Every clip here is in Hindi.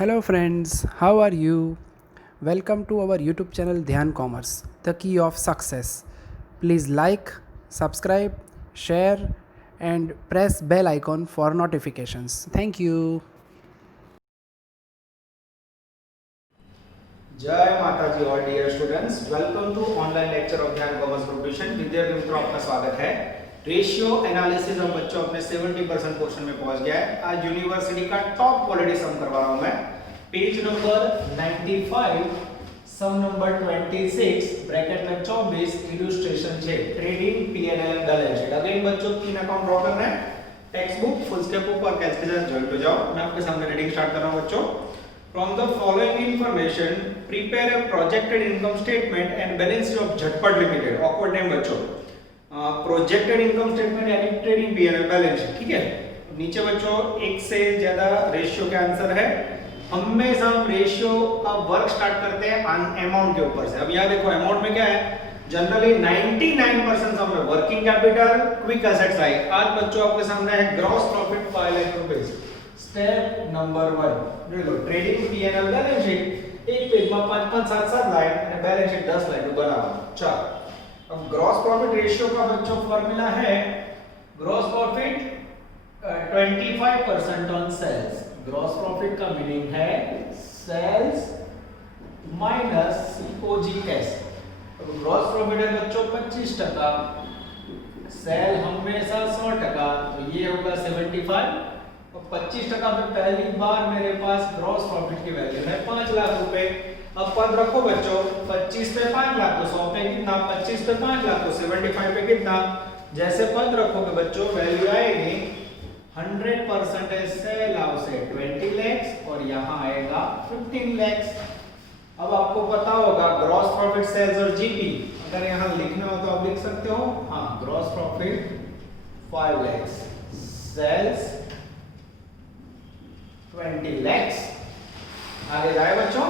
Hello friends, how are you? Welcome to our YouTube channel Dhyan Commerce, the key of success. Please like, subscribe, share and press bell icon for notifications. Thank you. जय माताजी all dear students, welcome to online lecture of Dhyan commerce group tuition. विद्यार्थी मित्रों, आपका स्वागत है। रेशियो एनालिसिस हम बच्चों अपने 70% पोर्शन में पहुंच गया है। आज यूनिवर्सिटी का टॉप क्वालिटी सम करवा रहा हूं मैं। पेज नंबर 95 सम नंबर 26 ब्रैकेट में 24 इलस्ट्रेशन છે trading PNL balance sheet. Again बच्चों तीन अकाउंट ड्रॉ करना है। टेक्स्ट बुक फुल स्केप ऊपर कैच के साथ ज्वाइन हो जाओ। मैं आपके सामने रीडिंग स्टार्ट कर रहा हूं बच्चों। From the following information, prepare a projected income statement and balance sheet of Jhatpat Limited. Awkward name बच्चों। प्रोजेक्टेड इनकम स्टेटमेंट यानी ट्रेडिंग पीएनएल बैलेंस शीट, ठीक है। नीचे बच्चों एक से ज्यादा रेशियो के आंसर है। हमेशा हम रेशियो का वर्क स्टार्ट करते हैं अमाउंट के ऊपर से। अब यहाँ देखो अमाउंट में क्या है, जनरली 99% सम में वर्किंग कैपिटल, क्विक एसेट्स आए। आज बच्चों आपके सामने है ग्रॉस प्रॉफिट 5 लाख रुपए। स्टेप नंबर 1 देखो ट्रेडिंग पीएनएल बैलेंस शीट। एक पेज में 5-5 7-7 लाइन અને बैलेंस शीट 10 लाइन बनाओ। चलो अब ग्रॉस प्रॉफिट रेशियो का बच्चों फार्मूला है gross profit 25% on sales. Gross profit का मीनिंग है सेल्स माइनस सीओजी कैश। अब ग्रॉस प्रॉफिट है बच्चों 25%, सेल हमेशा 100%, तो ये होगा 75 और 25% में पहली बार मेरे पास ग्रॉस प्रॉफिट की वैल्यू है 5 लाख रुपए। अब पद रखो बच्चों 25 पे 5 लाख तो 100 पे कितना, 25 पे 5 लाख तो 75 पे कितना। जैसे पद रखोगे बच्चों वैल्यू आएगी 100% सेल हाउस है 20 लाख और यहाँ आएगा 15 लाख। अब आपको पता होगा ग्रॉस प्रॉफिट सेल्स और जीपी, अगर यहाँ लिखना हो तो आप लिख सकते हो। हाँ, gross profit 5 lakh, sales 20 lakhs। आगे जाए बच्चों।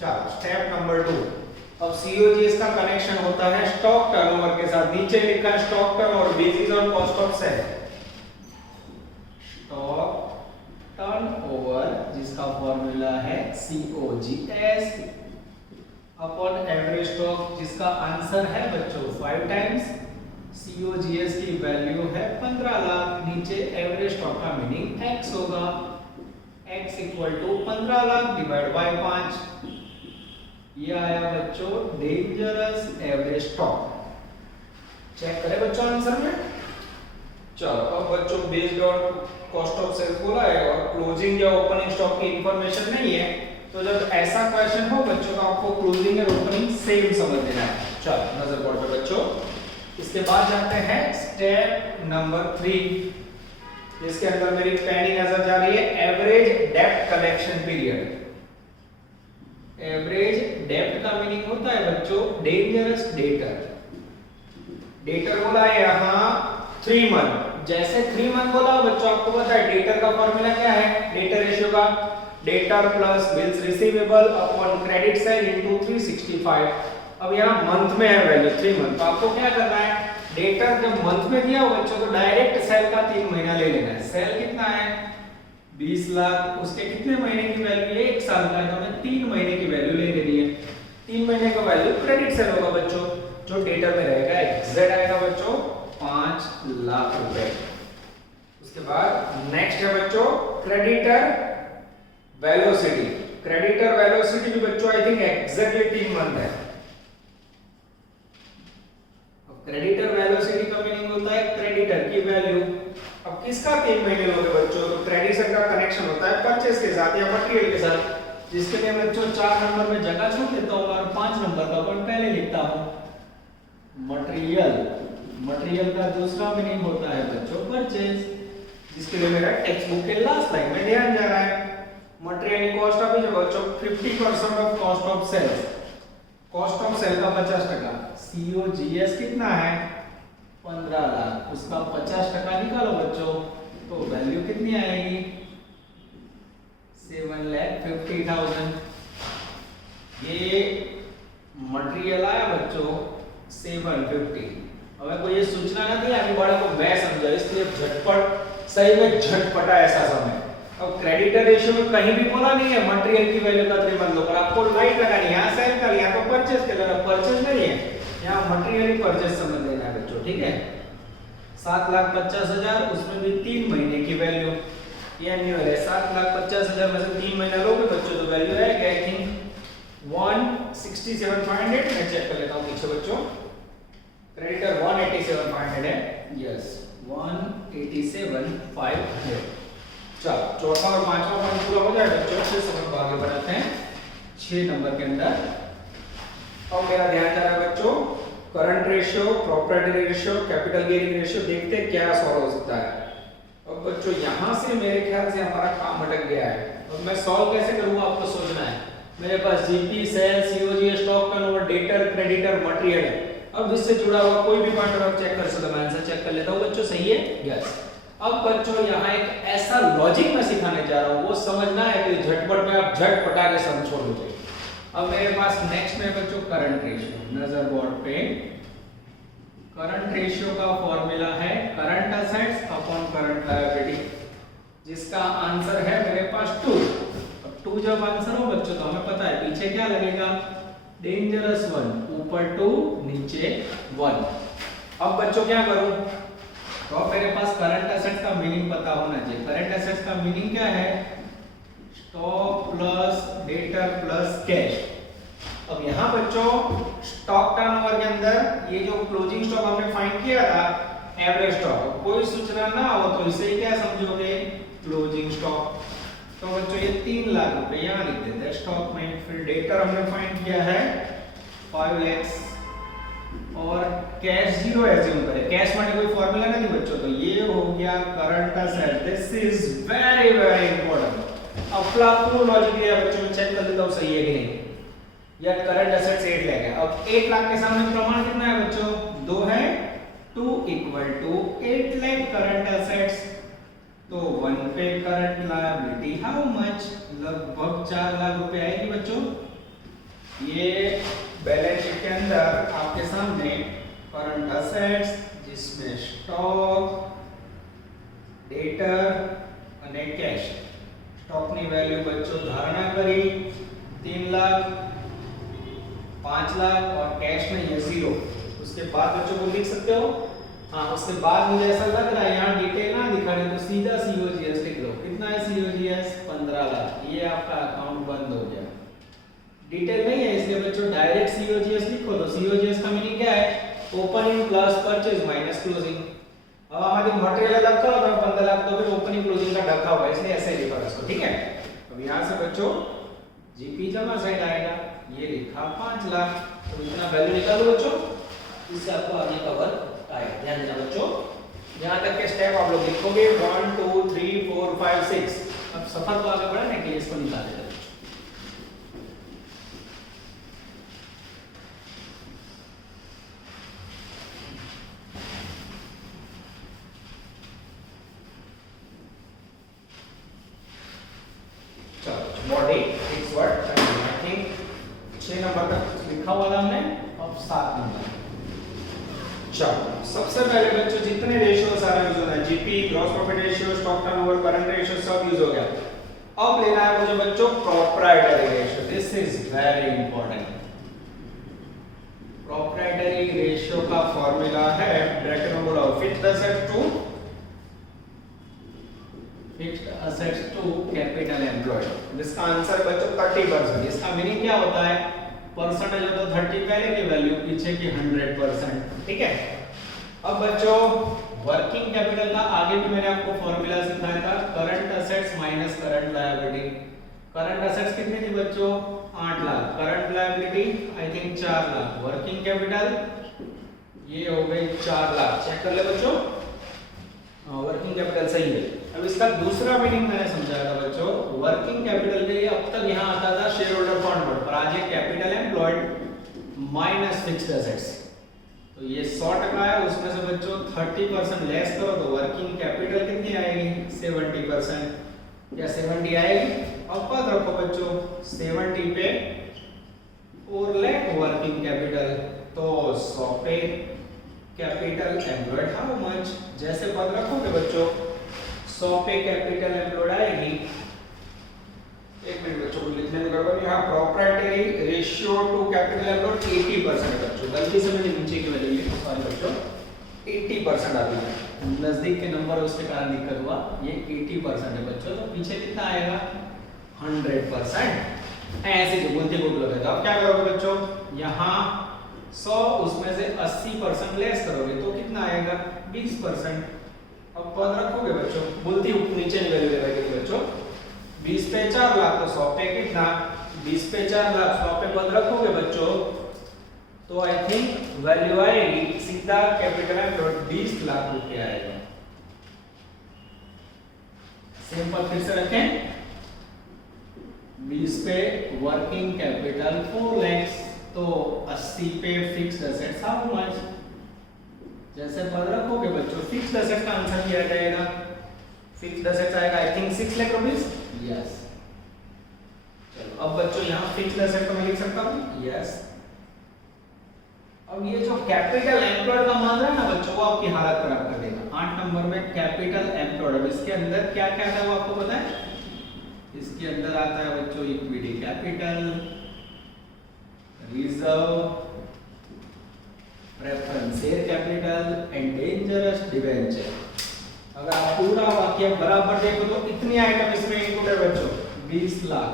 चलो स्टेप नंबर 2। अब सीओजीएस का कनेक्शन होता है स्टॉक टर्नओवर के साथ। नीचे लिखा है stock turnover basis on cost of sale. Stock turnover जिसका फॉर्मूला है सीओजीएस अपॉन एवरेज स्टॉक, जिसका आंसर है बच्चों 5 टाइम्स। सीओजीएस की वैल्यू है 15 लाख। नीचे एवरेज स्टॉक का मीनिंग एक्स होगा। x equal to 15 lakh divide by 5। ये आया बच्चों डेंजरस एवरेज स्टॉक। चेक करें बच्चों आंसर में। चलो अब बच्चों based on cost of sales बोला है और क्लोजिंग या ओपनिंग स्टॉक की इंफॉर्मेशन नहीं है, तो जब ऐसा क्वेश्चन हो बच्चों तो आपको क्लोजिंग और ओपनिंग सेम समझ लेना है। चलो नजर बोर्ड पे बच्चों। इसके बाद जाते हैं स्टेप नंबर 3, जिसके अंदर मेरी पेनी नजर जा रही है एवरेज डेब्ट कलेक्शन पीरियड। एवरेज डेब्ट का मीनिंग होता है बच्चों डेंजरस डेटर। डेटर बोला है यहाँ 3 मंथ। जैसे 3 मंथ बोला बच्चों आपको पता है डेटर का फॉर्मूला क्या है, डेटर रेशियो का debtor plus bills receivable upon credit sale into 365। अब यहाँ मंथ में है वैल्यू 3 मंथ, तो आपको क्या करना है, डेटर जब मंथ में दिया हो बच्चों तो डायरेक्ट सेल का 3 महीना ले लेना है। सेल कितना है 20 लाख, उसके कितने महीने की वैल्यू है 1 साल का, तो हमें 3 महीने की वैल्यू ले लेनी है। 3 महीने का वैल्यू क्रेडिट सेल होगा बच्चों, जो डेटर में रहेगा एग्जैक्ट आएगा बच्चों 5 लाख रुपए। उसके बाद नेक्स्ट है बच्चों क्रेडिटर वेलोसिटी। क्रेडिटर वेलोसिटी भी बच्चों आई थिंक एग्जैक्टली 3 मंथ है। क्रेडिटर वेलोसिटी का मीनिंग होता है क्रेडिटर की वैल्यू। अब किसका 3 महीने लोगे बच्चों, तो क्रेडिटर का कनेक्शन होता है परचेस के साथ या मटेरियल के साथ, जिसके लिए बच्चों 4 नंबर में जगह छोड़ देता हूं और 5 नंबर का पॉइंट पहले लिखता हूं। मटेरियल, मटेरियल का दूसरा मीनिंग होता है बच्चों परचेस, जिसके लिए मेरा टेक्स्ट बुक के लास्ट लाइन में ध्यान जा रहा है। मटेरियल कॉस्ट अभी जो बच्चों 50% of cost of sales. Cost of sale का 50%, सीओजीएस कितना है 15 लाख, उसका 50% निकालो बच्चों तो वैल्यू कितनी आएगी 7,50,000। ये मटेरियल आया बच्चों 750। अगर कोई ये सूचना ना दी अभी बड़े को मैं समझा, इसलिए झटपट सही में झटपटा ऐसा समय अब क्रेडिटर रेशियो में कहीं भी बोला नहीं है मटेरियल की वैल्यू का 3 मत लो, पर आपको लाइट लगानी है, यहाँ सेल कर, यहाँ तो परचेज कर लेना, परचेज नहीं है, यहाँ मटेरियल ही परचेज समझ लेना है बच्चों, ठीक है। 7,50,000, उसमें भी 3 महीने की वैल्यू, ये एनुअल है। 7,50,000 में से 3 महीना लोगे बच्चों तो वैल्यू है आई थिंक 167,500। मैं चेक कर लेता हूँ पीछे बच्चों, क्रेडिटर 187,500 है, यस 187,500। चलो चौथा और पांचवा पॉइंट पूरा हो जाएगा बच्चों, 6 समझ आगे बढ़ाते हैं 6 नंबर के अंदर। और मेरा ध्यान जा रहा है बच्चों current ratio, property ratio, capital gearing ratio, देखते हैं क्या सॉल्व हो सकता है। अब बच्चों यहाँ से मेरे ख्याल से हमारा काम अटक गया है, और मैं सॉल्व कैसे करूँगा आपको सोचना है। मेरे पास GP, sale, COG, stock turnover, debtor, creditor, material है। अब इससे जुड़ा हुआ कोई भी पॉइंट आप चेक कर सकते हो, मैं आंसर चेक कर लेता हूँ बच्चों, सही है, यस। अब बच्चों यहाँ एक ऐसा लॉजिक मैं सिखाने जा रहा हूँ, वो समझना है कि झटपट में आप झट पटा के सब छोड़ दो। अब मेरे पास नेक्स्ट में बच्चों करंट रेशियो, नजर बोर्ड पे करंट रेशियो का फॉर्मूला है current assets upon current liability, जिसका आंसर है मेरे पास 2। अब 2 जब आंसर हो बच्चों तो हमें पता है पीछे क्या लगेगा, डेंजरस 1, ऊपर 2 नीचे 1। अब बच्चों क्या करूं, तो अब मेरे पास करंट एसेट्स का मीनिंग पता होना चाहिए। करंट एसेट्स का मीनिंग क्या है, stock plus debtor plus cash. अब यहाँ बच्चों स्टॉक टर्नओवर के अंदर ये जो क्लोजिंग स्टॉक हमने फाइंड किया था, एवरेज स्टॉक, कोई सूचना ना हो तो इसे क्या समझोगे, क्लोजिंग स्टॉक। तो बच्चों ये 3 लाख रुपए यहाँ लिख देते हैं स्टॉक में। फिर डेटर हमने फाइंड किया है 5 लाख, और कैश 0 एज्यूम करें, कैश में कोई फॉर्मूला नहीं बच्चों, तो ये हो गया current asset. This is very very important. अब फ्लाफू लॉजिक दिया बच्चों, मैं चेक कर लेता हूं सही है कि नहीं। या करंट असेट्स 8 लाख है। अब 8 लाख के सामने प्रमाण कितना है बच्चों, 2 है, 2 equal to 8 lakh current assets, तो 1 पे करंट लायबिलिटी हाउ मच, लगभग 4 लाख रुपए आएगी बच्चों। ये बैलेंस शीट के अंदर आपके सामने करंट असेट्स जिसमें स्टॉक, डेटर અને कैश। स्टॉक ની વેલ્યુ बच्चों धारणा करी 3 लाख, 5 लाख, और कैश में ये 0। उसके बाद बच्चों को लिख सकते हो, हाँ उसके बाद मुझे ऐसा लग रहा है यहाँ डिटेल ना दिखाने, तो सीधा सीओजीएस लिख लो। कितना है सीओजीएस, 15 लाख। ये आपका अकाउंट बंद हो गया। डिटेल नहीं है इसलिए बच्चों डायरेक्ट सीओजीएस लिखो। तो सीओजीएस का मीनिंग क्या है, opening plus purchase minus closing. अब हमारी मटेरियल अलग करो तो 15 लाख, तो फिर ओपनिंग क्लोजिंग का ढका हुआ है, इसलिए ऐसे लिखा इसको, ठीक है। अब यहाँ से बच्चों जीपी जमा साइड आएगा, ये लिखा 5 लाख, तो इतना वैल्यू निकालो बच्चों, इससे आपको आगे कवर आएगा। ध्यान देना बच्चों, यहाँ तक के स्टेप आप लोग लिखोगे 1 2 3 4 5 6। अब सफर तो आगे बढ़ा ना कि इसको निकाले। Body fix word I think 6 number तक लिखा हुआ था हमने। अब 7 नंबर, चलो सबसे पहले बच्चों जितने रेशियो सारे यूज होना है, GP, gross profit ratio, stock turnover, current ratio सब यूज हो गया। अब लेना है मुझे बच्चों proprietary ratio. This is very important. Proprietary ratio का फॉर्मूला है, ब्रैकेट में बोलो, fixed assets to capital employed. इसका आंसर बच्चों 30%। इसका मीनिंग क्या होता है, परसेंटेज हो तो 30 पहले की वैल्यू पीछे की 100%, ठीक है। अब बच्चों वर्किंग कैपिटल का आगे भी मैंने आपको फॉर्मूला सिखाया था, current assets minus current liability. Current assets कितनी थी बच्चों, 8 lakh, current liability I think 4 lakh, working capital ये हो गई 4 लाख। चेक कर ले बच्चों, वर्किंग कैपिटल सही है। अब इसका दूसरा मीनिंग मैंने समझाया था बच्चों, वर्किंग कैपिटल के लिए अब तक यहाँ आता था शेयर होल्डर फंड, पर आज ये capital employed minus fixed assets, तो ये 100% है। उसमें से बच्चों 30% लेस करो तो वर्किंग कैपिटल कितनी आएगी, 70%। या 70 आएगी। अब बात रखो बच्चों 70 पे 4 लाख वर्किंग कैपिटल, तो 100 पे कैपिटल एम्प्लॉयड हाउ मच। जैसे पद रखोगे बच्चों 100 पे कैपिटल एम्प्लॉयड आएगी, एक मिनट बच्चों को लिखने में गड़बड़, यहाँ proprietary ratio two capital employed 80% बच्चों, गलती से मैंने नीचे की वैल्यू लिखी, सॉरी बच्चों 80% आ गई, नजदीक के नंबर उसके कारण दिक्कत हुआ, ये 80% है बच्चों, तो पीछे कितना आएगा 100%, ऐसे जो बोलते बोल रहे थे। अब क्या करोगे बच्चों, यहाँ 100 उसमें से 80% लेस करोगे तो कितना आएगा 20%। अब पद रखोगे बच्चों, बोलती नीचे नहीं वैल्यू लगाएंगे बच्चों, 20 पे 4 लाख तो 100 पे कितना, 20 पे 4 लाख 100 पे पद रखोगे बच्चों, तो आई थिंक वैल्यू आएगी सीधा कैपिटल एम्प्लॉयड 20 लाख रुपए आएगा। सिंपल फिर से रखें, 20 पे वर्किंग कैपिटल 4 लाख, तो 80 पे फिक्स्ड एसेट्स हाउ मच, जैसे पद रखोगे बच्चों फिक्स्ड एसेट्स का आंसर किया जाएगा, फिक्स्ड एसेट्स आएगा I think 6 lakh rupees, yes. चलो अब बच्चों यहाँ फिक्स्ड एसेट को मैं लिख सकता हूँ, यस। अब ये जो कैपिटल एम्प्लॉयड का मान रहा है ना बच्चों, वो आपकी हालत खराब कर देगा। 8 नंबर में कैपिटल एम्प्लॉयड, अब इसके अंदर क्या क्या है वो आपको पता है, इसके अंदर आता है बच्चों equity capital, reserve, preference share capital and dangerous debenture. अगर आप पूरा वाक्य बराबर देखो तो इतनी आइटम इसमें इंक्लूड है बच्चों, 20 लाख।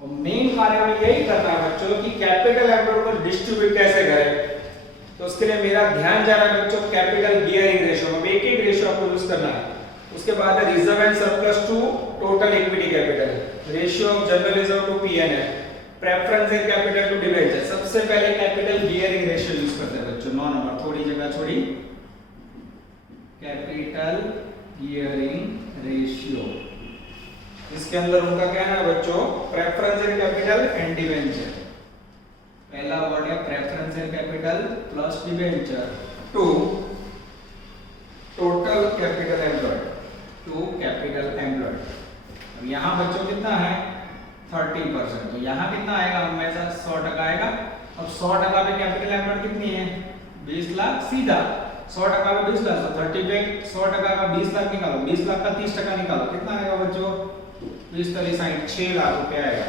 और मेन कार्य यही करना है बच्चों कि कैपिटल एम्प्लॉयड को डिस्ट्रीब्यूट कैसे करें, तो उसके लिए मेरा ध्यान जा रहा है बच्चों कैपिटल गियरिंग रेशियो में, एक एक रेशियो आपको यूज करना है। उसके बाद है reserve and surplus to total equity capital, ratio of general reserve to PNL, preference in capital to debenture. सबसे पहले कैपिटल गियरिंग रेशियो यूज करते हैं बच्चों, 9 नंबर, थोड़ी जगह छोड़ी, कैपिटल गियरिंग रेशियो। इसके अंदर उनका कहना है बच्चों preference in capital and debenture. पहला वर्ड है preference in capital plus debenture to total capital employed, to capital employed. अब यहाँ बच्चों कितना है 30%, तो यहाँ कितना आएगा, हमेशा 100% आएगा। अब 100% पे कैपिटल एम्प्लॉयड कितनी है 20 लाख, सीधा 100% का 20 लाख, तो 30 पे 100% का 20 लाख निकालो, 20 लाख का 30% निकालो, कितना आएगा बच्चों 20 30 60, 6 लाख रुपए आएगा।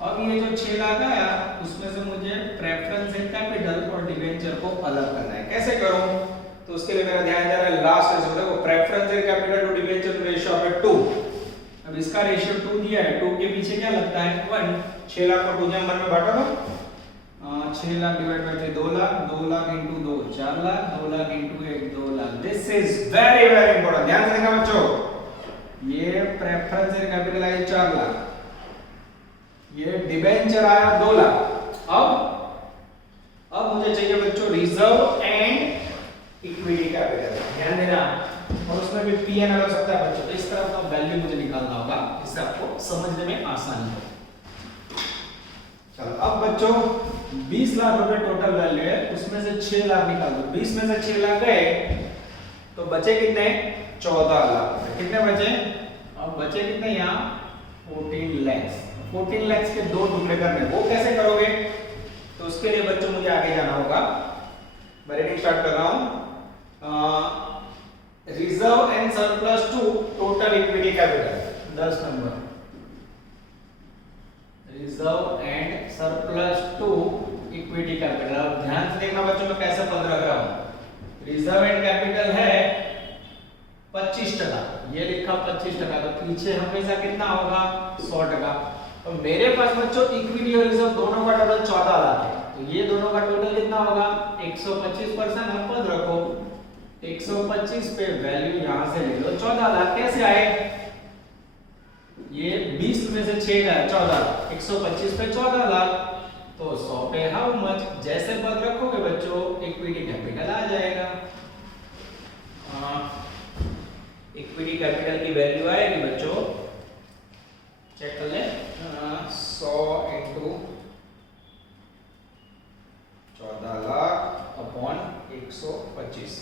अब ये जो 6 लाख आया उसमें से मुझे प्रेफरेंस इन कैपिटल और डिबेंचर को अलग करना है, कैसे करूं, तो उसके लिए मेरा ध्यान जा रहा है लास्ट रेशियो, देखो preference in capital to debenture ratio है 2। अब इसका रेशियो 2 दिया है, 2 के पीछे क्या लगता है 1, 6 लाख को 2 नंबर में बांटा दो, 6 lakh divide by 2 lakh, 2 lakh into 2 4 lakh, 2 lakh into 1 2 lakh. This is very very important, ध्यान से देखना बच्चों, ये प्रेफरेंस इन कैपिटल है 4 लाख, ये डिबेंचर आया 2 लाख। अब मुझे चाहिए बच्चों रिजर्व एंड इक्विटी कैपिटल, ध्यान देना, और उसमें भी पीएनएल हो सकता है बच्चों, तो इस तरह का वैल्यू मुझे निकालना होगा, इससे आपको समझने में आसानी हो। चलो अब बच्चों 20 लाख रुपए टोटल वैल्यू है, उसमें से 6 लाख निकाल दो, 20 में से 6 लाख गए तो बचे कितने 14 लाख, कितने बचे, अब बचे कितने यहाँ 14 लाख। 14 लाख के 2 टुकड़े करने, वो कैसे करोगे, तो उसके लिए बच्चों मुझे आगे जाना होगा, मैं रीडिंग स्टार्ट कर रहा हूं। Reserve and surplus to total equity capital 10 number, reserve and surplus to equity capital. अब ध्यान से देखना बच्चों मैं कैसे पद रख रहा हूं, रिजर्व एंड कैपिटल है 25%, ये लिखा 25%, तो पीछे हमेशा कितना होगा 100%। तो मेरे पास बच्चों इक्विटी और रिजर्व दोनों का टोटल 14 लाख है, तो ये दोनों का टोटल कितना होगा 125%। अब पद रखो 125 पे वैल्यू यहां से ले लो 14 लाख, कैसे आए, ये 20 में से 6 गया 14, 125 पे 14 लाख, तो 100 पे हाउ मच, जैसे पद रखोगे बच्चों इक्विटी कैपिटल आ जाएगा। इक्विटी कैपिटल की वैल्यू आएगी बच्चों, चेक कर ले, 100 इंटू 14 लाख अपॉन 125,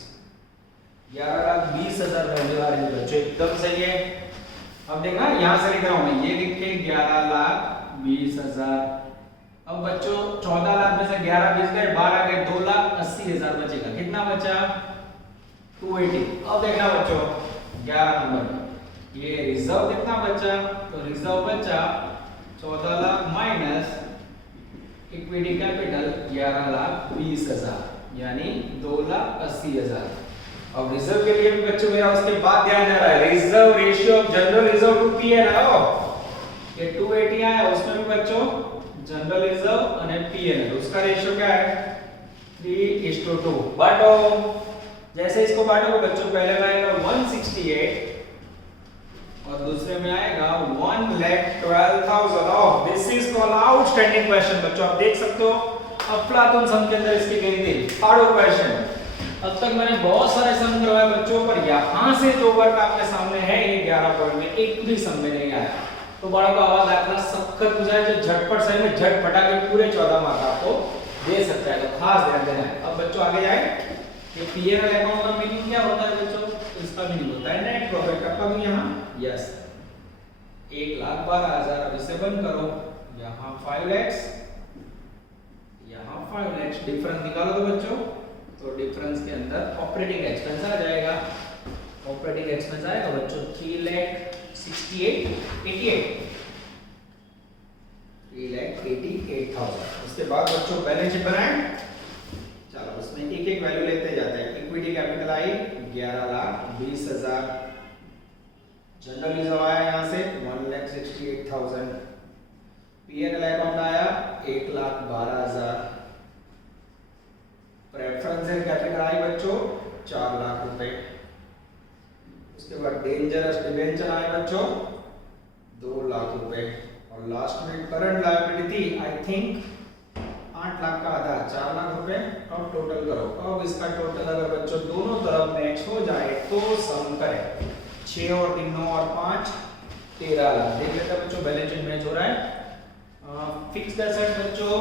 11,20,000 वैल्यू आ रही है बच्चों, एकदम सही है। अब देखना यहां से लिख रहा हूं मैं, ये लिखे 11,20,000। अब बच्चों 14 लाख में से 11 20 गए, 12 गए, 2,80,000 बचेगा, कितना बचा 280। अब देखना बच्चों 11 नंबर में। ये रिजर्व कितना बचा, तो रिजर्व बचा 14 लाख माइनस इक्विटी कैपिटल 11,20,000 यानी 2,80,000। अब रिजर्व के लिए भी बच्चों मेरा उसके बाद ध्यान जा रहा है, reserve ratio of general reserve to P N आयो, ये 280 आया, उसमें भी बच्चों जनरल रिजर्व और पीएन, उसका रेशियो क्या है 3:2। बांटो, जैसे इसको बांटोगे बच्चों, पहले में आएगा 168 और दूसरे में आएगा 1,12,000। This is called outstanding question बच्चों, आप देख सकते हो अफलातून सम के अंदर इसकी गई थी थर्ड क्वेश्चन। अब तक मैंने बहुत सारे सम करवाए बच्चों, पर यहाँ से जो वर्क आपके सामने है ये 11 पॉइंट में एक भी सम में नहीं आया। तो बड़ा को आवाज दाखला सख्त पूछा है, जो झटपट सही में झटपटा के पूरे 14 मार्क आपको दे सकता है, तो खास ध्यान देना है। अब बच्चों आगे जाए, ये पीएनएल अकाउंट का मीनिंग क्या होता है बच्चों, इसका मीनिंग होता है नेट प्रॉफिट। आपका भी यहाँ यस 1,12,000। अब इसे बंद करो, यहाँ 5 यहाँ 5 डिफरेंस निकालो तो बच्चों, तो डिफरेंस के अंदर ऑपरेटिंग एक्सपेंस आ जाएगा। ऑपरेटिंग एक्सपेंस आएगा बच्चों 3,88,000। उसके बाद बच्चों बैलेंस शीट बनाएं, चलो उसमें एक एक वैल्यू लेते जाते हैं। Equity capital I 11,20,000, general reserve आया यहाँ से 1,68,000, पीएनएल अकाउंट आया 1,12,000, प्रेफरेंशियल कैपिटल आई बच्चों 4 लाख रुपए, उसके बाद डेंजरस डिबेंचर आए बच्चों 2 लाख रुपए, और लास्ट में करंट लायबिलिटी थी आई थिंक 8 लाख का आधा 4 लाख रुपए। अब टोटल करो, अब इसका टोटल अगर बच्चों दोनों तरफ मैच हो जाए तो सम करें, 6 और 3 9 और 5 13 लाख। देख लेते हैं बच्चों बैलेंस शीट मैच हो रहा है। फिक्स्ड एसेट बच्चों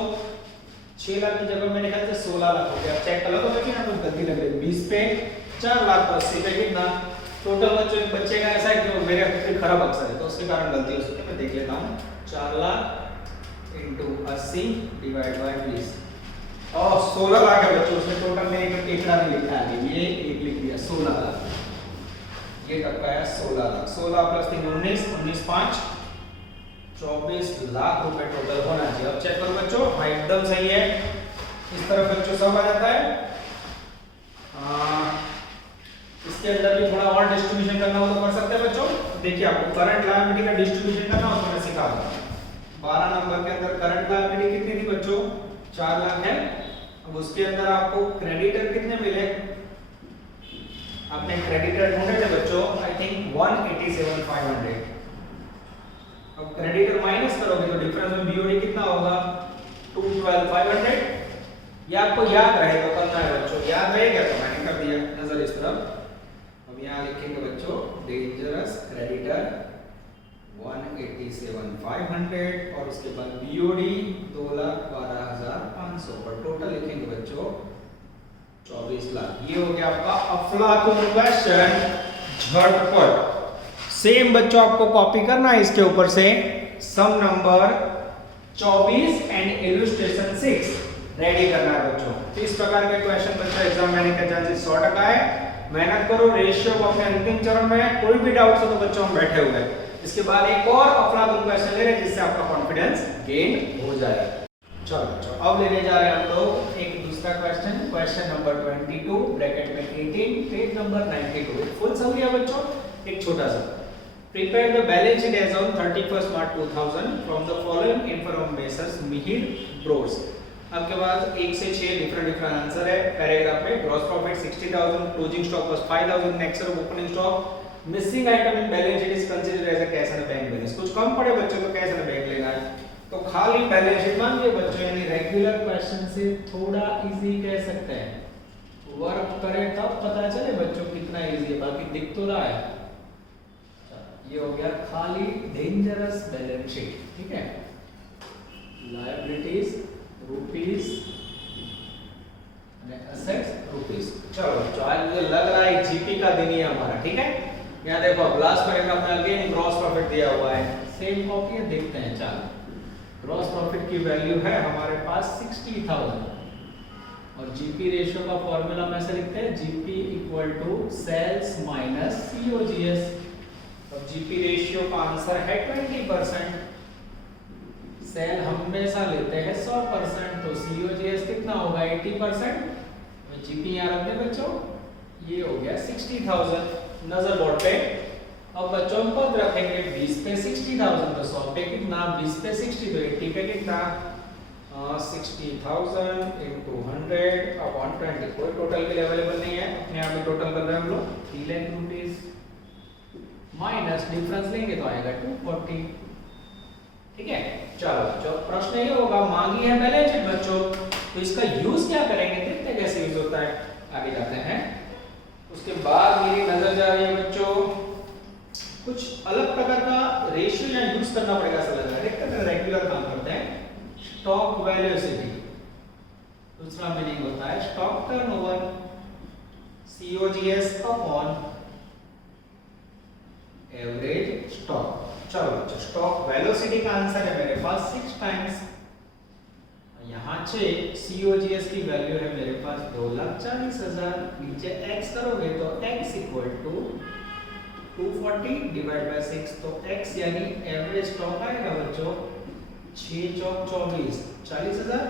6 लाख की जगह मेरे ख्याल से 16 लाख हो गया, चेक कर लो तो बच्चों ना कुछ गलती लग रही, 20 पे 4,80,000 पे कितना टोटल बच्चों। एक बच्चे का ऐसा है कि मेरे अक्षर खराब अक्षर है तो उसके कारण गलती हो सकती है, मैं देख लेता हूँ। 4 लाख इंटू 80 डिवाइड बाय 20 और 16 लाख है बच्चों। उसमें टोटल में एक एकड़ा नहीं लिखा है, ये एक लिख दिया 16 लाख, ये कब का है 16 लाख। 16 प्लस 3 19, 19 5 24 लाख रुपए टोटल होना चाहिए। अब चेक करो बच्चों, हाँ एकदम सही है, इस तरफ बच्चों सब आ जाता है। इसके अंदर भी थोड़ा और डिस्ट्रीब्यूशन करना हो तो कर सकते हैं बच्चों। देखिए आपको करंट लायबिलिटी का डिस्ट्रीब्यूशन करना हो तो मैं सिखा दूंगा। 12 नंबर के अंदर करंट लायबिलिटी कितनी थी बच्चों 4 लाख है। अब उसके अंदर आपको क्रेडिटर कितने मिले, आपने क्रेडिटर ढूंढे थे बच्चों आई थिंक 187,500। अब क्रेडिटर माइनस करोगे तो डिफरेंस में बीओडी कितना होगा 212,500। ये आपको याद रहेगा, करना है बच्चों, याद रहेगा तो मैंने कर दिया। नजर इस तरफ, अब यहाँ लिखेंगे बच्चों डेंजरस क्रेडिटर 187,500 और उसके बाद बीओडी 2,12,500 पर टोटल लिखेंगे बच्चों 24 लाख। ये हो गया आपका अफलातून क्वेश्चन झटपट। सेम बच्चों आपको कॉपी करना है इसके ऊपर से सम नंबर 24 एंड इलस्ट्रेशन 6 रेडी करना है बच्चों। तो इस प्रकार के क्वेश्चन बच्चों एग्जाम में आने का चांसेस 100% है। मेहनत करो, रेशियो को अपने अंतिम चरण में है। कोई भी डाउट हो तो बच्चों हम बैठे हुए हैं। इसके बाद एक और अफलातून क्वेश्चन ले रहे हैं जिससे आपका कॉन्फिडेंस गेन हो जाए। चलो बच्चों अब लेने जा रहे हैं हम लोग एक दूसरा क्वेश्चन, क्वेश्चन नंबर 22 ब्रैकेट में 18 पेज नंबर 92। फुल समरी है बच्चों, एक छोटा सा। Prepare the balance sheet as on 31st March 2000 from the following informations Mihir Bros। आपके पास 1 से 6 डिफरेंट आंसर है। पैराग्राफ में gross profit 60,000, closing stock was 5,000, next of opening stock, missing item in balance sheet is considered as a cash and bank balance. कुछ कम पड़े बच्चों तो कैश एंड बैंक लेना है, तो खाली बैलेंस शीट मान लीजिए बच्चों, यानी रेगुलर क्वेश्चन से थोड़ा इजी कह सकते हैं। वर्क करें तब पता चले बच्चों कितना इजी है, बाकी दिख तो रहा है। ये हो गया खाली डेंजरस बैलेंस शीट, ठीक है। Liabilities rupees assets rupees. चलो आज मुझे लग रहा है जीपी का दिन ही है हमारा, ठीक है। यहाँ देखो लास्ट पैराग्राफ में अगेन ग्रॉस प्रॉफिट दिया हुआ है, सेम कॉपी है, देखते हैं। चलो ग्रॉस प्रॉफिट की वैल्यू है हमारे पास 60,000, और जीपी रेशियो का फॉर्मूला में से लिखते हैं GP equal to sales minus COGS. अब जीपी रेशियो का आंसर है 20%। सेल हमेशा लेते हैं 100%, तो सीओजीएस कितना होगा 80%। जीपी यहाँ रख दे बच्चों, ये हो गया 60,000 नजर बोर्ड पे। अब बच्चों पद रखेंगे 20 पे 60,000, तो 100 पे कितना, 20 पे 60 तो 80 पे कितना, 60,000 into 100 upon 20। कोई टोटल के लिए अवेलेबल नहीं है, अपने आप ही टोटल कर रहे हैं हम लोग। 3 लाख रुपीस माइनस डिफरेंस लेंगे तो आएगा 240। ठीक है, चलो जो प्रश्न ये होगा, मांगी है बैलेंस शीट बच्चों, तो इसका यूज क्या करेंगे, देखते हैं कैसे यूज होता है। आगे जाते हैं। उसके बाद मेरी नजर जा रही है बच्चों, कुछ अलग प्रकार का रेशियो या यूज करना पड़ेगा ऐसा लग रहा है। देखते हैं, रेगुलर काम करते हैं। स्टॉक वेलोसिटी, दूसरा मीनिंग होता है stock turnover, COGS upon average stock. चलो बच्चों, स्टॉक वेलोसिटी का आंसर है मेरे पास 6 टाइम्स, यहाँ 6, सीओजीएस की वैल्यू है मेरे पास 2,40,000। नीचे x करोगे तो x equal to 240 divide by 6, तो x यानी एवरेज स्टॉक आएगा बच्चों 6 चौक 24, 40,000।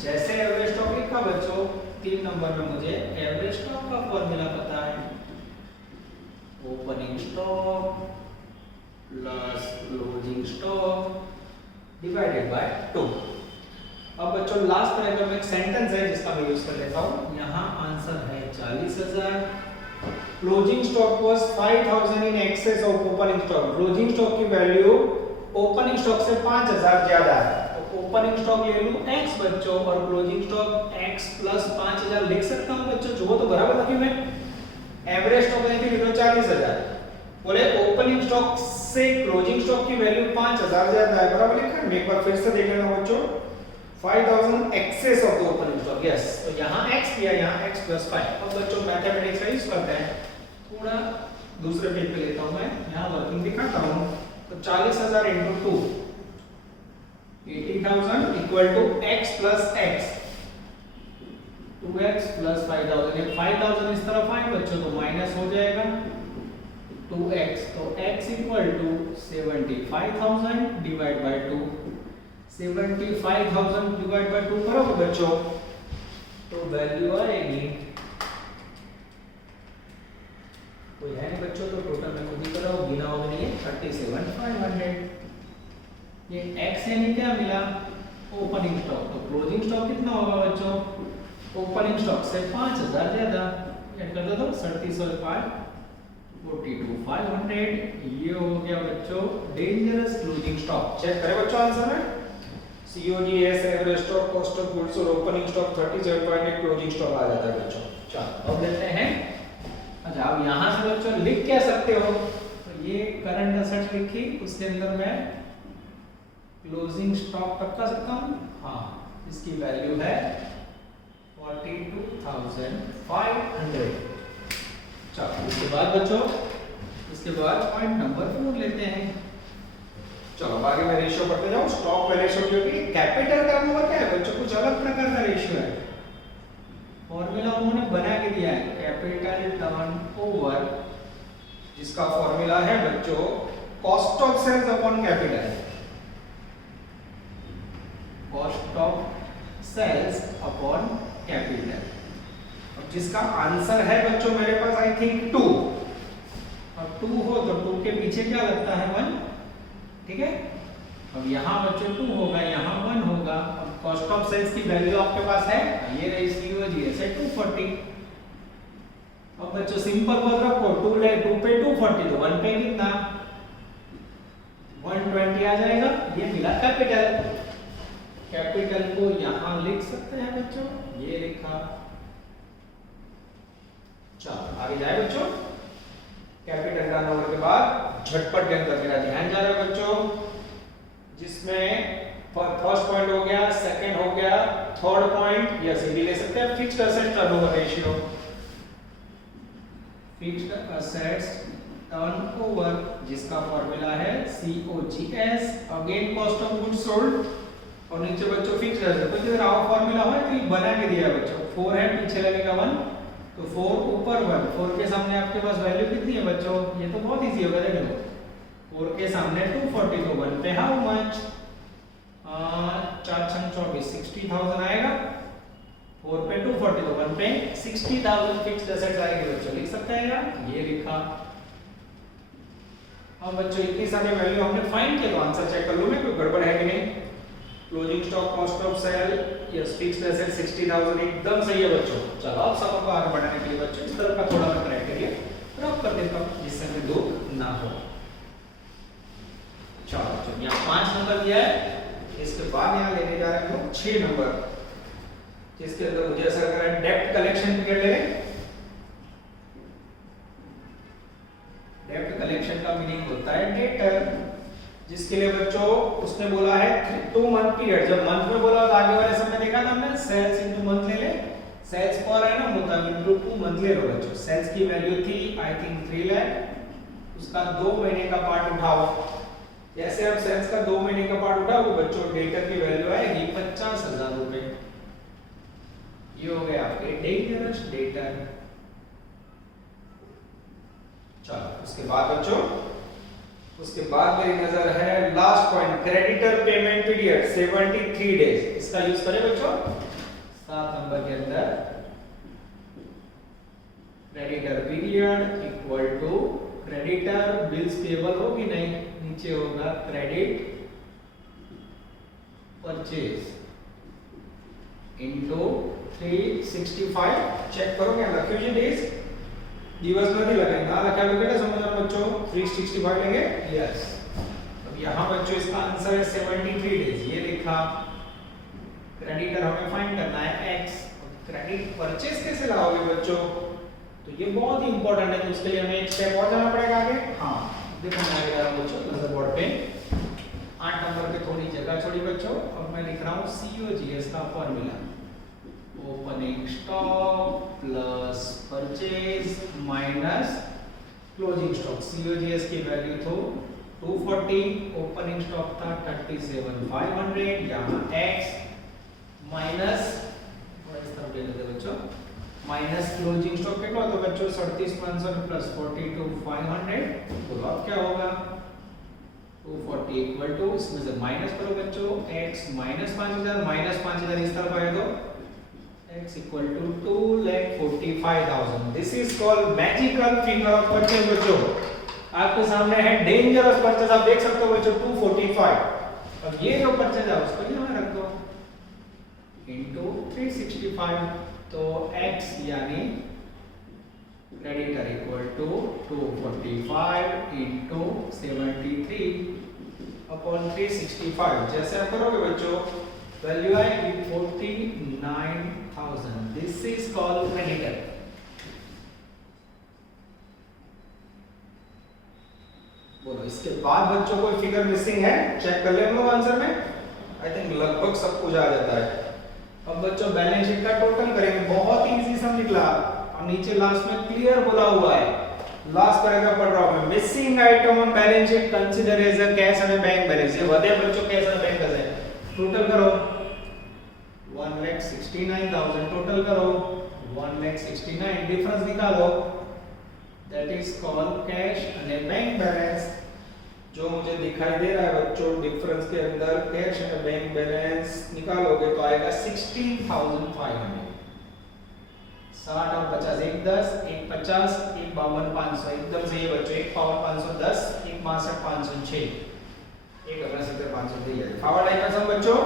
जैसे एवरेज स्टॉक लिखा बच्चों, 3 नंबर में मुझे एवरेज स्टॉक का फॉर्मूला पता है, opening stock plus closing stock divided by 2। अब बच्चों लास्ट तरह का एक सेंटेंस है जिसका मैं यूज कर लेता हूं। यहाँ आंसर है 40,000। Closing stock was 5,000 in excess of opening stock. Closing stock की वैल्यू ओपनिंग स्टॉक से 5,000 ज्यादा है, तो ओपनिंग स्टॉक ले लूं x बच्चों, और क्लोजिंग स्टॉक x प्लस 5,000 लिख सकता हूं बच्चों, जो तो बराबर रखी मैं। एवरेज स्टॉक लेके लिखो 40,000, बोले ओपनिंग स्टॉक से क्लोजिंग स्टॉक की वैल्यू 5,000 ज्यादा है, बराबर लिखा है। एक बार फिर से देख लेना बच्चों, 5,000 excess of the opening stock, yes. तो यहाँ x दिया, यहाँ x प्लस 5। अब बच्चों मैथमेटिक्स का यूज करते हैं, थोड़ा दूसरे पेज पे लेता हूं मैं, यहाँ वर्किंग दिखाता हूं। तो 40,000 into 2, 80,000 equal to x plus x, 2x plus 5,000। ये 5,000 इस तरफ आए बच्चों तो माइनस हो जाएगा 2x, तो x equal to 75,000 divide by 2। 75,000 divide by 2 करोगे बच्चों तो वैल्यू आएगी, कोई है नहीं बच्चों, तो टोटल में खुद ही करो, गिना होगा नहीं है, 37,500। ये x यानी क्या मिला, ओपनिंग स्टॉक। तो क्लोजिंग स्टॉक कितना होगा बच्चों, ओपनिंग स्टॉक से 5,000 ज्यादा, ऐड कर दो 37,500 42,500। ये हो गया बच्चों डेंजरस क्लोजिंग स्टॉक। चेक करें बच्चों आंसर में, COGS average stock, cost of goods और ओपनिंग स्टॉक 37,500, क्लोजिंग स्टॉक आ जाता है बच्चों। चलो अब लेते हैं। अच्छा, अब यहाँ से बच्चों लिख क्या सकते हो, तो ये करंट असेट्स लिखी, उसके अंदर मैं क्लोजिंग स्टॉक तक कर सकता हूँ। हाँ, इसकी वैल्यू है 42,500। चलो उसके बाद बच्चों, इसके बाद पॉइंट नंबर 4 लेते हैं। चलो आगे मैं रेशियो पढ़ते जाऊं। स्टॉक रेशियो क्योंकि कैपिटल टर्नओवर क्या है बच्चों, कुछ अलग प्रकार का रेशियो है। फॉर्मूला उन्होंने बना के दिया है, कैपिटल टर्नओवर, जिसका फॉर्मूला है बच्चों cost of sales upon capital. Cost of sales upon capital, जिसका आंसर है बच्चों मेरे पास आई थिंक 2। अब 2 हो तो 2 के पीछे क्या लगता है 1, ठीक है। अब यहाँ बच्चों 2 होगा, यहाँ 1 होगा। अब कॉस्ट ऑफ सेल्स की वैल्यू आपके पास है, ये रही सीओजीएस है 240। अब बच्चों सिंपल पद रखो, 2 पे 240 तो 1 पे कितना 120 आ जाएगा। ये मिला कैपिटल। कैपिटल को यहाँ लिख सकते हैं बच्चों, ये लिखा। चलो आगे जाए बच्चों। कैपिटल टर्नओवर के बाद झटपट के अंदर मेरा ध्यान जा रहा है बच्चों, जिसमें फर्स्ट पॉइंट हो गया, सेकंड हो गया, थर्ड पॉइंट या सीधी ले सकते हैं fixed asset turnover ratio. Fixed assets turnover जिसका फॉर्मूला है COGS, again cost of goods sold और नीचे बच्चों फिक्स रहता है। तो इधर आओ फॉर्मूला हो तो ये बना के दिया है बच्चों, 4 है पीछे लगेगा 1, तो 4 ऊपर 1, 4 के सामने आपके पास वैल्यू कितनी है बच्चों, ये तो बहुत इजी होगा, देख लो 4 के सामने 240, तो 1 पे हाउ मच 4 6 24 60,000 आएगा, 4 पे 240 तो 1 पे 60,000 फिक्स्ड एसेट्स आएगी बच्चों, लिख सकते हैं यार, ये लिखा। अब बच्चों इतनी सारी वैल्यू हमने फाइंड किया, तो आंसर चेक कर लो मैं, कोई गड़बड़ है कि नहीं। Closing stock, cost of sale, yes fixed asset 60,000 एकदम सही है बच्चों। चलो अब सब को आगे बढ़ाने के लिए बच्चों इस तरह का थोड़ा मैं क्राइटेरिया ड्रॉप कर देता हूं जिससे हमें दुख ना हो। चलो यहाँ 5 नंबर दिया है, इसके बाद यहाँ लेने जा रहे हैं हम 6 नंबर, जिसके अंदर मुझे ऐसा लग रहा है डेब्ट कलेक्शन पीरियड ले लें। डेब्ट कलेक्शन का मीनिंग होता है डेटर, जिसके लिए बच्चों उसने बोला है 2 मंथ पीरियड। जब मंथ में बोला तो आगे वाले सब में देखा था हमने, सेल्स इनटू मंथ ले ले, सेल्स पर है ना मतलब इनटू 2 मंथ ले लो बच्चों। सेल्स की वैल्यू थी आई थिंक 3 लाख, उसका 2 महीने का पार्ट उठाओ। जैसे अब सेल्स का 2 महीने का पार्ट उठाओ बच्चों, डेटर की वैल्यू आएगी 50,000 रुपए। ये हो गया आपके डेंजरस डेटर। चलो उसके बाद बच्चों, उसके बाद मेरी नजर है last point, creditor payment period 73 days. इसका यूज करें बच्चों 7 नंबर के अंदर, creditor period equal to creditor bills payable हो कि नहीं, नीचे होगा क्रेडिट परचेज इनटू 365। चेक करो क्या लखे हुए डेज, दिवस नहीं लगाएंगे ना लगा लोगे ना, समझ रहे बच्चों 365 लेंगे, यस। अब यहाँ बच्चों इसका आंसर है 73 डेज, ये लिखा। क्रेडिटर हमें फाइंड करना है x, क्रेडिट परचेज कैसे लाओगे बच्चों, तो ये बहुत ही इंपॉर्टेंट है, तो उसके लिए हमें एक स्टेप और जाना पड़ेगा आगे। हाँ देखो मैं आगे जा रहा हूँ बच्चों नजर बोर्ड पे, 8 नंबर पे थोड़ी जगह छोड़ी बच्चों। अब मैं लिख रहा हूँ COGS का formula, opening stock plus purchase minus closing stock. COGS की वैल्यू तो 240, ओपनिंग स्टॉक था 37,500, यहाँ x माइनस इस तरफ ले लेते बच्चों, माइनस क्लोजिंग स्टॉक कितना होता है बच्चों 37,500 प्लस 42,500, तो अब क्या होगा 240 इक्वल टू, इसमें से माइनस करो बच्चों x माइनस 5,000, माइनस 5,000 इस तरफ आए तो x equal to 2,45,000. This is called magical figure of purchase बच्चों। आपके सामने है डेंजरस परचेज, आप देख सकते हो बच्चों 245। अब ये जो परचेज है उसको यहाँ रख दो इनटू 365, तो x यानी creditor equal to 245 into 73 upon 365। जैसे आप करोगे बच्चों वैल्यू आएगी 49,000। This is called creditor. बोलो इसके बाद बच्चों कोई फिगर मिसिंग है, चेक कर ले हम लोग आंसर में। आई थिंक लगभग सब कुछ आ जाता है। अब बच्चों बैलेंस शीट का टोटल करेंगे, बहुत ही इजी सब निकला। और नीचे लास्ट में क्लियर बोला हुआ है, लास्ट पैराग्राफ पढ़ रहा हूं मैं, missing item on balance sheet consider as a cash and bank balance. ये वधे बच्चों cash and bank balance total करो 1,69,000, टोटल करो 1,69,000, डिफरेंस निकालो, that is called cash and bank balance. जो मुझे दिखाई दे रहा है बच्चों डिफरेंस के अंदर कैश एंड बैंक बैलेंस निकालोगे तो आएगा 16,500। 60 और 50, एक 10, एक 50, एक 52,500, एकदम सही है बच्चों। एक 52,510, एक 62,506, एक अपना 70,500 दिया है। फॉरवर्ड आइटम बच्चों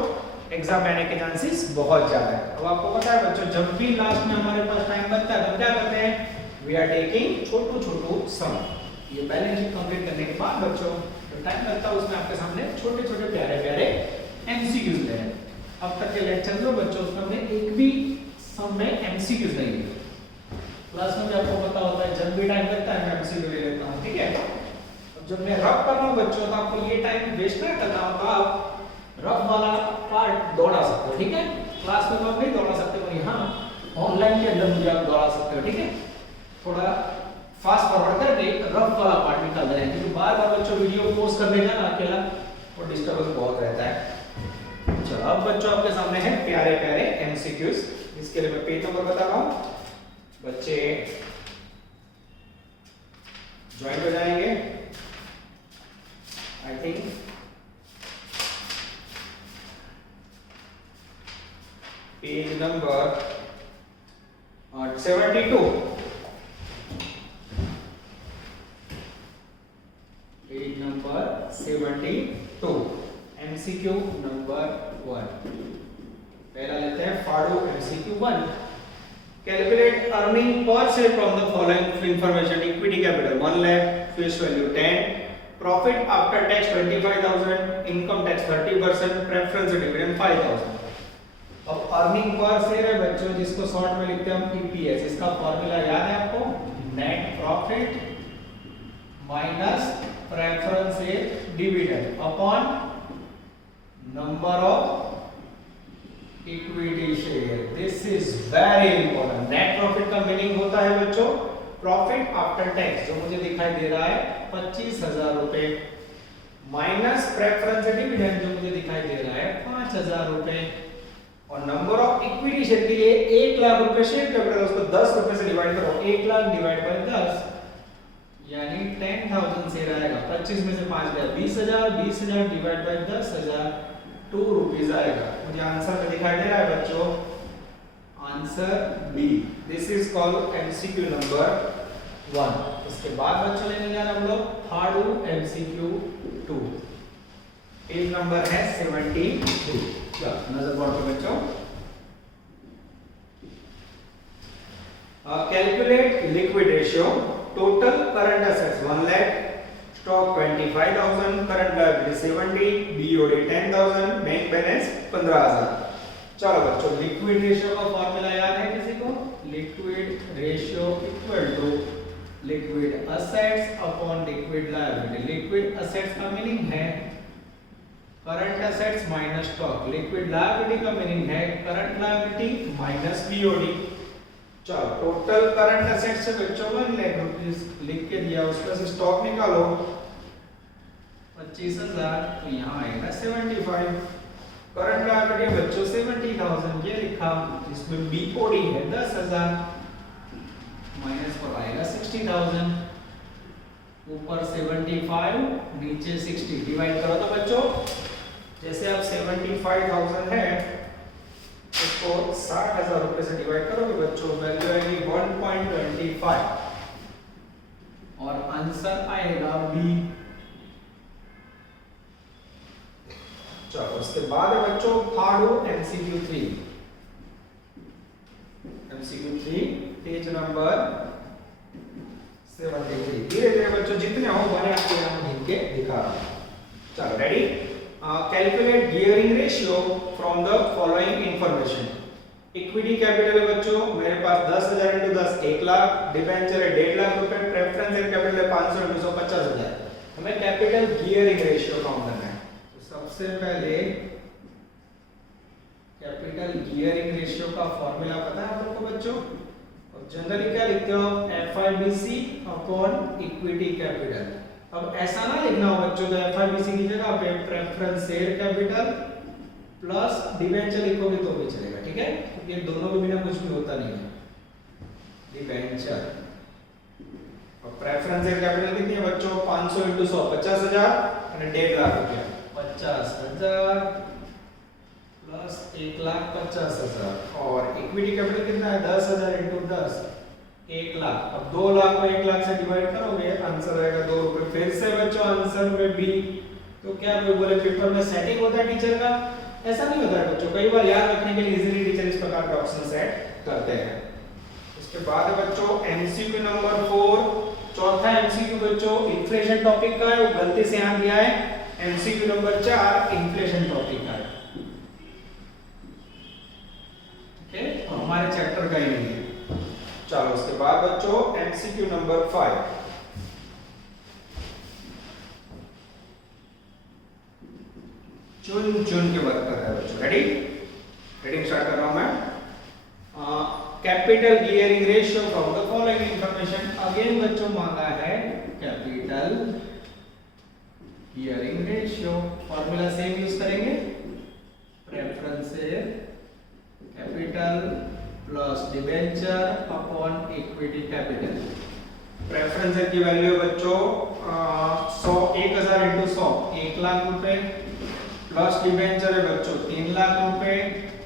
एग्जाम में आने के चांसेस बहुत ज्यादा है। अब आपको पता है बच्चों जब भी लास्ट में हमारे पास टाइम बचता है तो क्या करते हैं, वी आर टेकिंग छोटू सम। ये बैलेंस शीट कंप्लीट करने के बाद बच्चों जो टाइम लगता है उसमें आपके सामने छोटे प्यारे एमसीक्यूज ले हैं। अब तक के लेक्चर लो बच्चों, उसमें हमने एक भी सम में एमसीक्यूज नहीं लिए। क्लास में भी आपको पता होता है जब भी टाइम लगता है मैं एमसीक्यू ले लेता हूं, ठीक है। अब जब मैं रफ कर रहा हूं बच्चों तो आपको ये टाइम वेस्ट ना करना होगा, आप रफ वाला पार्ट दौड़ा सकते हो, ठीक है। क्लास में तो आप नहीं दौड़ा सकते पर यहाँ ऑनलाइन के अंदर मुझे आप दौड़ा सकते हो, ठीक है। थोड़ा फास्ट फॉरवर्ड करके रफ वाला पार्ट निकाल देना है, क्योंकि बार-बार बच्चों वीडियो पोस्ट करने जाना अकेला और डिस्टर्बेंस बहुत रहता है। चलो चलो अब बच्चों आपके सामने है प्यारे प्यारे एमसीक्यूज। इसके लिए मैं पेज नंबर बता रहा हूं, बच्चे ज्वाइन हो जाएंगे। I think page number 72, page number 72, MCQ number 1। पहला लेते हैं फाड़ू MCQ 1। Calculate earning per share from the following information. Equity capital 1 lakh, face value 10, profit after tax 25,000, income tax 30%, preference dividend 5,000। अब अर्निंग पर शेयर है बच्चों, जिसको शॉर्ट में लिखते हैं हम ईपीएस। इसका फॉर्मूला याद है आपको? Net profit minus preference share dividend upon number of equity share. This is very important. Net profit का मीनिंग होता है बच्चों प्रॉफिट आफ्टर टैक्स, जो मुझे दिखाई दे रहा है 25,000 रुपए, माइनस प्रेफरेंस डिविडेंड जो मुझे दिखाई दे रहा है 5,000 रुपए, और नंबर ऑफ इक्विटी शेयर के लिए 1 लाख रुपए शेयर कैपिटल, उसको 10 रुपए से डिवाइड करो। 1 लाख डिवाइड बाय 10 यानी 10,000 शेयर आएगा। 25 में से 5 गया 20,000, 20,000 डिवाइड बाय 10,000 2 रुपीस आएगा। मुझे आंसर में दिखाई दे रहा है बच्चों, answer B. This is called MCQ number 1। इसके बाद बच्चों लेने जा रहे हैं हम लोग फाड़ू एमसीक्यू 2। पेज नंबर है 72। नजर बोर्ड पे बच्चों, calculate liquid ratio. Total current assets 1 lakh, stock 25,000, current liability 70, BOD 10,000, bank balance 15,000। चलो बच्चों, लिक्विड रेशियो का फॉर्मूला याद है किसी को? Liquid ratio equal to liquid assets upon liquid liability. Liquid assets का मीनिंग है current assets minus stock, liquid liability का मीनिंग है करंट लायबिलिटी माइनस बीओडी। चलो, टोटल करंट एसेट्स से बच्चों 1 लाख रुपीस लिख के दिया, उसमें से स्टॉक निकालो 25,000, तो यहाँ आएगा 75। करंट लायबिलिटी बच्चों 70,000 ये लिखा, जिसमें बीओडी है 10,000, माइनस पर आएगा 60,000, ऊपर 75 नीचे 60, डिवाइड करो तो बच्चों जैसे अब 75,000 है उसको 60,000 रुपए से डिवाइड करोगे बच्चों, वैल्यू आएगी 1.25 और आंसर आएगा बी। चलो, उसके बाद है बच्चों फाड़ू एमसीक्यू 3। MCQ 3 page number 73। धीरे धीरे बच्चों जितने हो बने आपको यहाँ लिख के दिखा रहा हूँ। चलो ready. Calculate gearing ratio from the following information. Equity capital है बच्चों मेरे पास 10,000 इंटू 10 1 लाख, डिबेंचर है 1.5 लाख रुपए, प्रेफरेंस शेयर कैपिटल है 500 इंटू 100 50,000। हमें कैपिटल गियरिंग रेशियो काउंट करना है। तो सबसे पहले कैपिटल गियरिंग रेशियो का फॉर्मूला पता है आप लोगों को बच्चों? और जनरली क्या लिखते हो? एफआईबीसी अपॉन इक्विटी कैपिटल। अब ऐसा ना लिखना हो बच्चों, तो एफआईबीसी की जगह पे preference share capital plus debenture लिखोगे तो भी चलेगा, ठीक है? ये दोनों के बिना कुछ भी होता नहीं है। डिबेंचर और प्रेफरेंस शेयर कैपिटल कितनी है बच्चों? 500 इंटू 100 50,000 और 1.5 लाख रुपया 50,000 प्लस 1,50,000 और इक्विटी कैपिटल कितना है? 10,000 इंटू 10 1 लाख। अब 2 लाख को 1 लाख से डिवाइड करोगे आंसर आएगा 2 रुपए। फिर से बच्चों आंसर में बी। तो क्या कोई बोले पेपर में सेटिंग होता है टीचर का? ऐसा नहीं होता है बच्चों, कई बार याद रखने के लिए इजीली टीचर इस प्रकार के ऑप्शन सेट करते हैं। इसके बाद है बच्चों एमसीक्यू नंबर 4। चौथा एमसीक्यू बच्चों इन्फ्लेशन टॉपिक का है, वो गलती से यहां दिया है। एमसीक्यू नंबर 4 इन्फ्लेशन टॉपिक का है, ठीक है? तो हमारे चैप्टर का ही नहीं है। चलो उसके बाद बच्चों एमसीक्यू नंबर 5। चुन चुन के वर्क कर रहा है बच्चों। रेडी? रीडिंग स्टार्ट कर रहा हूं मैं। Capital gearing ratio from the following information. Again बच्चों मांगा है capital gearing ratio. Formula same use करेंगे, preference preferences capital plus debenture upon equity capital. Preferences की वैल्यू है बच्चों 1000 इंटू 100 1 लाख रुपए, प्लस डिबेंचर है बच्चों 3 लाख रुपए,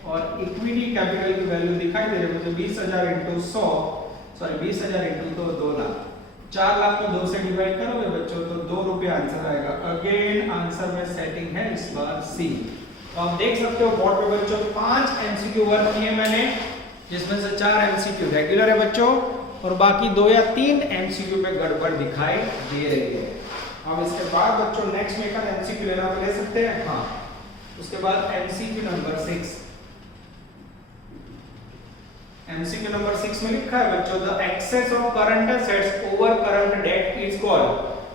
और इक्विटी कैपिटल की वैल्यू दिखाई दे रही है मुझे 20000 into 100, sorry 20000 into 2 lakh. 4 lakh को 2 से डिवाइड करोगे बच्चों तो 2 रुपये आंसर आएगा। अगेन आंसर में सेटिंग है इस बार सी। तो आप देख सकते हो बोर्ड पे बच्चों 5 एमसीक्यू वर्क किए मैंने, जिसमें से 4 एमसीक्यू रेगुलर है बच्चों और बाकी 2 या 3 एमसीक्यू पे गड़बड़ दिखाई दे रही है। अब इसके बाद बच्चों नेक्स्ट में का एमसीक्यू लेना तो ले सकते हैं, हाँ। उसके बाद एमसीक्यू नंबर 6, एमसीक्यू नंबर 6 में लिखा है बच्चों the excess of current assets over current debt is called.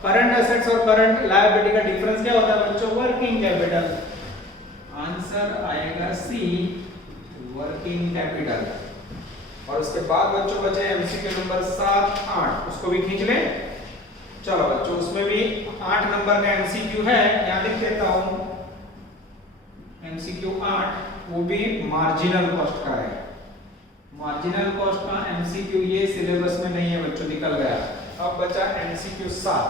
Current assets और करंट लायबिलिटी का डिफरेंस क्या होता है बच्चों? Working capital. आंसर आएगा सी, वर्किंग कैपिटल। और उसके बाद बच्चों बचे एमसीक्यू नंबर 7, 8, उसको भी खींच लें। चलो बच्चों उसमें भी 8 नंबर का एमसीक्यू है, यहां लिख देता हूं एमसीक्यू 8, वो भी मार्जिनल कॉस्ट का है। मार्जिनल कॉस्ट का एमसीक्यू ये सिलेबस में नहीं है बच्चों, निकल गया। अब बचा एमसीक्यू 7।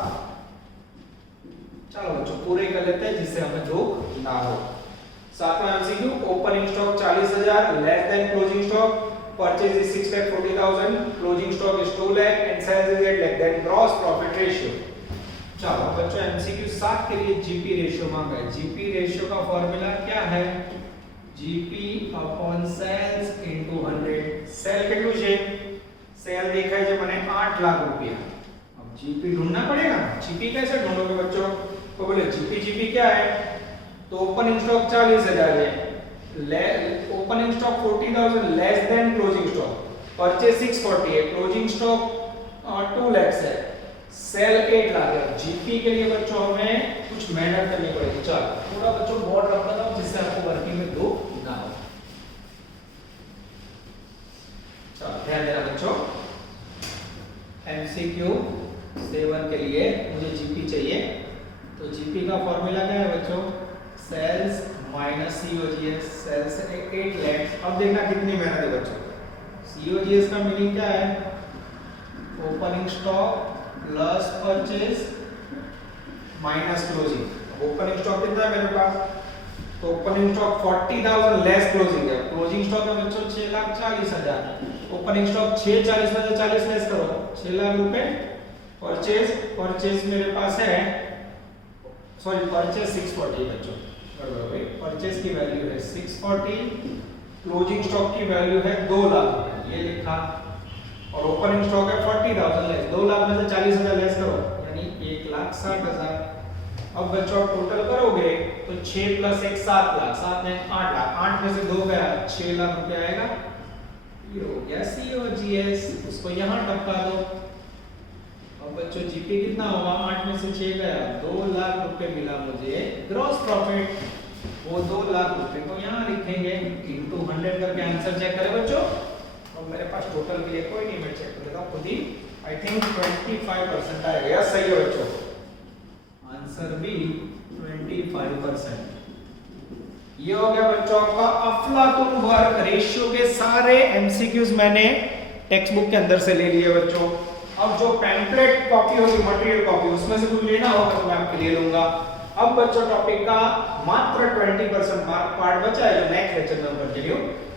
चलो बच्चों पूरे कर लेते हैं जिससे हमें दुख ना हो। 7वां MCQ opening stock 40000 less than closing stock, purchase is 6,40,000, closing stock is 2 lakh and sales is 8 lakh, then gross profit ratio. चलो बच्चों एमसीक्यू 7 के लिए जीपी रेशियो मांगा है। जीपी रेशियो का फॉर्मूला क्या है? GP upon sales into 100। Sale કેટલું છે? सेल देखा है जो मैंने 8 लाख रुपया। अब जीपी ढूंढना पड़ेगा। जीपी कैसे ढूंढोगे बच्चों? तो बोले जीपी क्या है? तो ओपनिंग स्टॉक 40000 है, opening stock 40,000 less than closing stock, purchase 640 है, क्लोजिंग स्टॉक 2 लाख है, सेल 8 लाख है। जीपी के लिए बच्चों हमें कुछ मेहनत करनी पड़ेगी। चलो थोड़ा बच्चों बोर्ड रख देता हूं जिससे आपको वर्किंग में दुख ना हो। चलो ध्यान देना बच्चों, एमसीक्यू 7 के लिए मुझे जीपी चाहिए। तो जीपी का फॉर्मूला क्या है बच्चों? Sales minus COGS. Sales 8 lakh. अब देखना कितनी मेहनत है बच्चों। सीओजीएस का मीनिंग क्या है? Opening stock plus purchase minus closing. Opening stock कितना है मेरे पास? तो ओपनिंग स्टॉक 40,000 लेस क्लोजिंग है। क्लोजिंग स्टॉक है बच्चों 6,40,000। ओपनिंग स्टॉक 640 में से 40 लेस करो 6 लाख रुपए। परचेज मेरे पास है, सॉरी परचेज 640 बच्चों, परचेज की वैल्यू है 640, क्लोजिंग स्टॉक की वैल्यू है 2 लाख, ये लिखा। और ओपनिंग स्टॉक है 40,000 लेस, 2 लाख में से 40,000 लेस करो यानी 1,60,000। अब बच्चों आप टोटल करोगे तो 6 प्लस 1 7 लाख, 7 में 8 लाख, 8 में से 2 गया 6 लाख रुपए आएगा। ये हो गया सीओजीएस, उसको यहां टपका दो। अब बच्चों जीपी कितना होगा? 8 में से 6 गया 2 लाख रुपए मिला मुझे ग्रॉस प्रॉफिट। वो 2 लाख रुपए को यहां लिखेंगे इनटू 100 करके आंसर चेक करें बच्चों। और मेरे पास टोटल के लिए कोई नहीं, मैं चेक कर लेता हूं खुद ही। आई थिंक 25% आएगा। यस सही है बच्चों, आंसर बी 25%। ये हो गया बच्चों आपका अफलातुन वर्क रेशियो के सारे एमसीक्यूज मैंने टेक्स्ट बुक के अंदर से ले लिए बच्चों। अब जो पैम्पलेट कॉपी होगी, मटेरियल कॉपी, उसमें से कुछ लेना होगा तो मैं आपके लिए लूंगा। अब बच्चों टॉपिक का मात्र 20% मार्क पार्ट बचा है जो नेक्स्ट लेक्चर में हम कंटिन्यू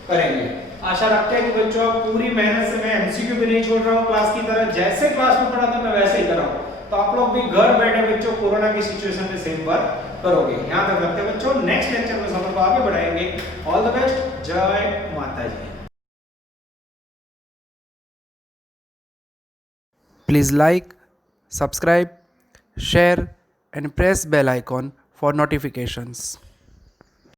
करेंगे। आशा रखते हैं कि बच्चों आप पूरी मेहनत से, मैं एमसीक्यू भी नहीं छोड़ रहा हूँ क्लास की तरह, जैसे क्लास में पढ़ा था मैं वैसे ही कर रहा हूँ। तो आप लोग भी घर बैठे बच्चों कोरोना की सिचुएशन में सेम वर्क करोगे। यहाँ तक रखते हैं बच्चों, नेक्स्ट लेक्चर में हम लोग आगे बढ़ाएंगे। ऑल द बेस्ट, जय माता जी। Please like, subscribe, share and press bell icon for notifications.